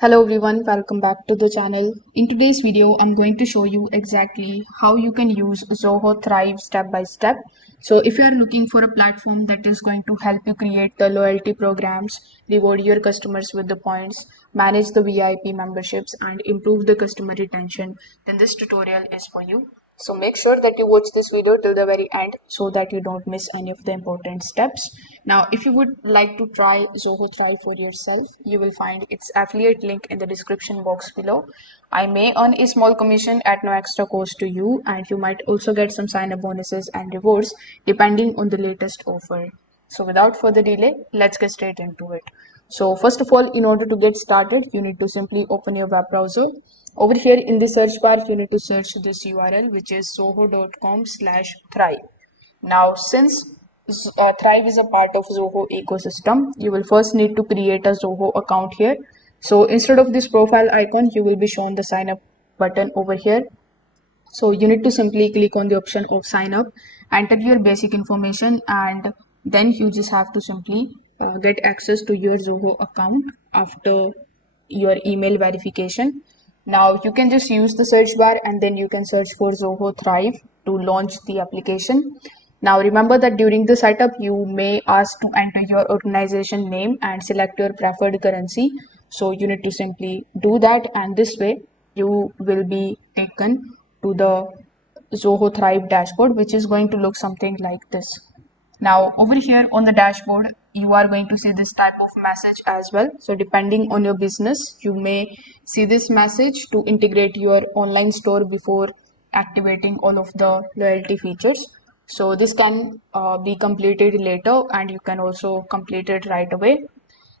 Hello everyone, welcome back to the channel. In today's video, I'm going to show you exactly how you can use Zoho Thrive step by step. So if you are looking for a platform that is going to help you create the loyalty programs, reward your customers with the points, manage the VIP memberships and improve the customer retention, then this tutorial is for you. So make sure that you watch this video till the very end so that you don't miss any of the important steps. Now, if you would like to try Zoho Thrive for yourself, you will find its affiliate link in the description box below. I may earn a small commission at no extra cost to you, and you might also get some sign-up bonuses and rewards depending on the latest offer. So without further delay, let's get straight into it. So first of all, in order to get started, you need to simply open your web browser. Over here in the search bar, you need to search this URL, which is zoho.com/thrive. Now, since Thrive is a part of Zoho ecosystem, you will first need to create a Zoho account here. So instead of this profile icon, you will be shown the sign up button over here. So you need to simply click on the option of sign up, enter your basic information, and then you just have to simply get access to your Zoho account after your email verification. Now you can just use the search bar and then you can search for Zoho Thrive to launch the application. Now remember that during the setup, you may ask to enter your organization name and select your preferred currency. So you need to simply do that, and this way you will be taken to the Zoho Thrive dashboard, which is going to look something like this. Now over here on the dashboard, you are going to see this type of message as well. So depending on your business, you may see this message to integrate your online store before activating all of the loyalty features. So this can be completed later, and you can also complete it right away.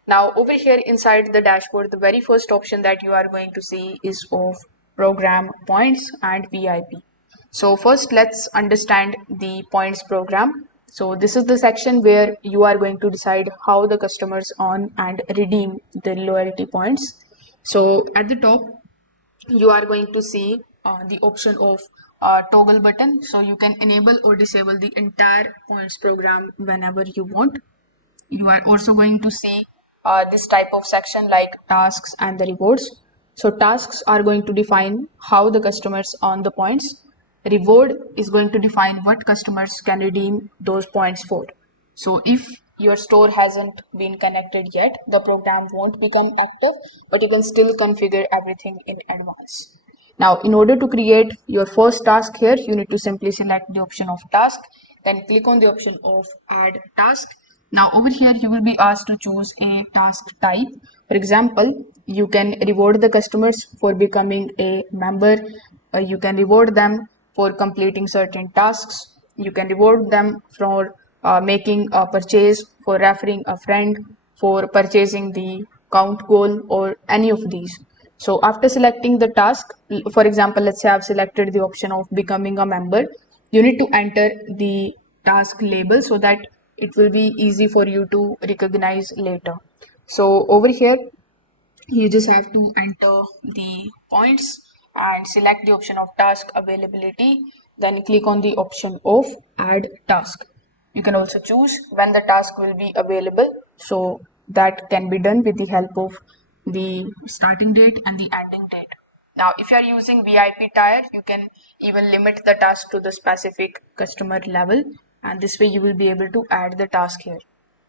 Now over here inside the dashboard, the very first option that you are going to see is of program points and VIP. So first let's understand the points program. So this is the section where you are going to decide how the customers earn and redeem the loyalty points. So at the top, you are going to see the option of toggle button. So you can enable or disable the entire points program whenever you want. You are also going to see this type of section like tasks and the rewards. So tasks are going to define how the customers earn the points. Reward is going to define what customers can redeem those points for. So if your store hasn't been connected yet, the program won't become active, but you can still configure everything in advance. Now, in order to create your first task here, you need to simply select the option of task, then click on the option of add task. Now over here, you will be asked to choose a task type. For example, you can reward the customers for becoming a member. You can reward them for completing certain tasks. You can reward them for making a purchase, for referring a friend, for purchasing the count goal, or any of these. So after selecting the task, for example, let's say I've selected the option of becoming a member, you need to enter the task label so that it will be easy for you to recognize later. So over here, you just have to enter the points and select the option of task availability, then click on the option of add task. You can also choose when the task will be available, so that can be done with the help of the starting date and the ending date. Now if you are using VIP tier, you can even limit the task to the specific customer level, and this way you will be able to add the task here.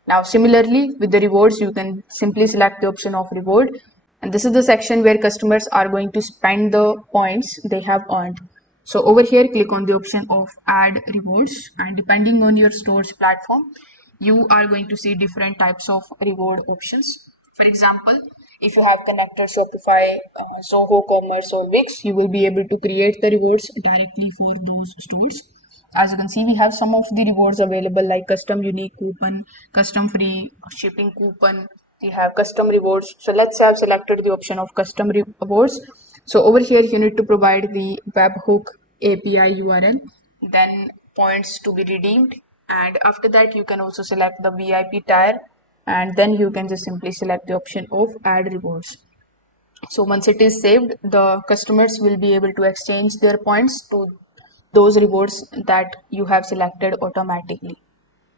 Now, similarly with the rewards, you can simply select the option of reward. And this is the section where customers are going to spend the points they have earned. So over here, click on the option of add rewards, and depending on your store's platform, you are going to see different types of reward options. For example, if you have connected Shopify, Zoho Commerce or Wix, you will be able to create the rewards directly for those stores. As you can see, we have some of the rewards available like custom unique coupon, custom free shipping coupon. We have custom rewards. So let's say I've selected the option of custom rewards. So over here, you need to provide the webhook API URL, then points to be redeemed. And after that, you can also select the VIP tier, and then you can just simply select the option of add rewards. So once it is saved, the customers will be able to exchange their points to those rewards that you have selected automatically.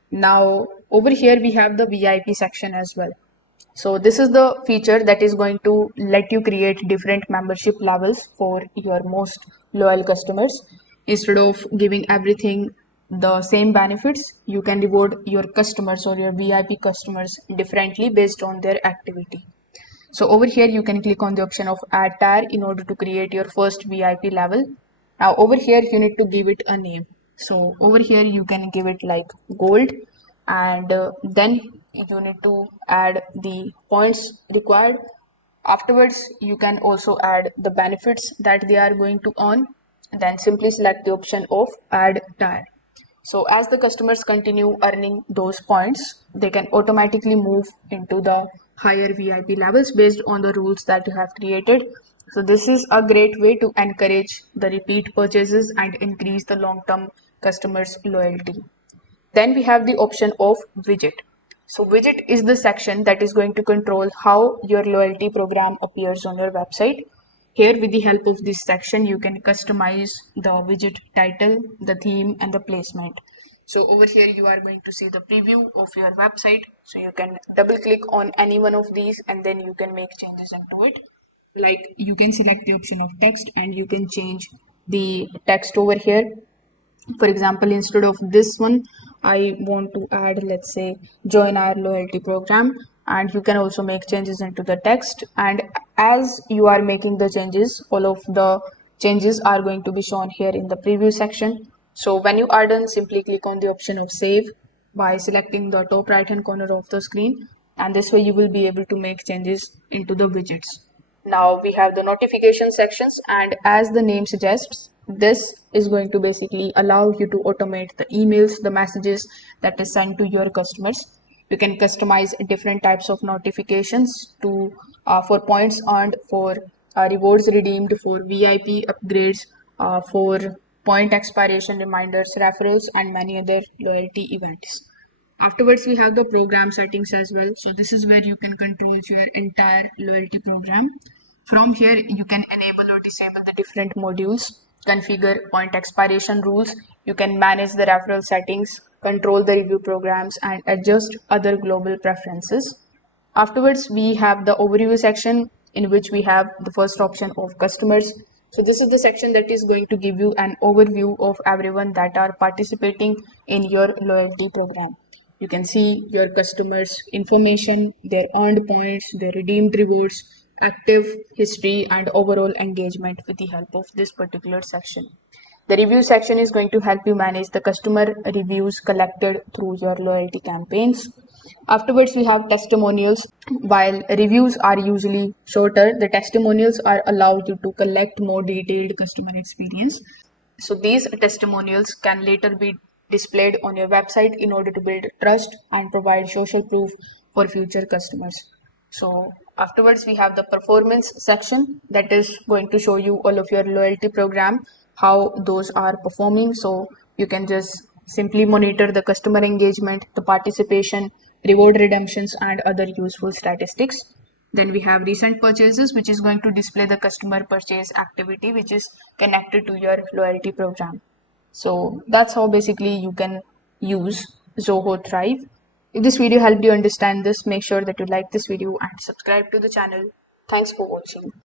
Now over here we have the VIP section as well. So this is the feature that is going to let you create different membership levels for your most loyal customers. Instead of giving everything the same benefits, you can reward your customers or your VIP customers differently based on their activity. So over here, you can click on the option of add tier in order to create your first VIP level. Now over here, you need to give it a name. So over here, you can give it like gold, and then you need to add the points required. Afterwards, you can also add the benefits that they are going to earn. Then simply select the option of add tier. So as the customers continue earning those points, they can automatically move into the higher VIP levels based on the rules that you have created. So this is a great way to encourage the repeat purchases and increase the long-term customers' loyalty. Then we have the option of widget. So widget is the section that is going to control how your loyalty program appears on your website. Here, with the help of this section, you can customize the widget title, the theme, and the placement. So over here, you are going to see the preview of your website. So you can double click on any one of these and then you can make changes into it. Like you can select the option of text and you can change the text over here. For example, instead of this one, I want to add, let's say, join our loyalty program, and you can also make changes into the text. And as you are making the changes, all of the changes are going to be shown here in the preview section. So when you are done, simply click on the option of save by selecting the top right hand corner of the screen, and this way you will be able to make changes into the widgets. Now we have the notification sections, and as the name suggests, this is going to basically allow you to automate the emails, the messages that is sent to your customers. You can customize different types of notifications to for points earned, for rewards redeemed, for VIP upgrades, for point expiration reminders, referrals, and many other loyalty events. Afterwards, we have the program settings as well. So this is where you can control your entire loyalty program. From here, you can enable or disable the different modules, configure point expiration rules. You can manage the referral settings, control the review programs, and adjust other global preferences. Afterwards, we have the overview section in which we have the first option of customers. So this is the section that is going to give you an overview of everyone that are participating in your loyalty program. You can see your customers' information, their earned points, their redeemed rewards, active history, and overall engagement with the help of this particular section. The review section is going to help you manage the customer reviews collected through your loyalty campaigns. Afterwards, we have testimonials. While reviews are usually shorter, the testimonials are allowed you to collect more detailed customer experience. So these testimonials can later be displayed on your website in order to build trust and provide social proof for future customers. So afterwards, we have the performance section that is going to show you all of your loyalty program, how those are performing. So you can just simply monitor the customer engagement, the participation, reward redemptions, and other useful statistics. Then we have recent purchases, which is going to display the customer purchase activity, which is connected to your loyalty program. So that's how basically you can use Zoho Thrive. If this video helped you understand this, make sure that you like this video and subscribe to the channel. Thanks for watching.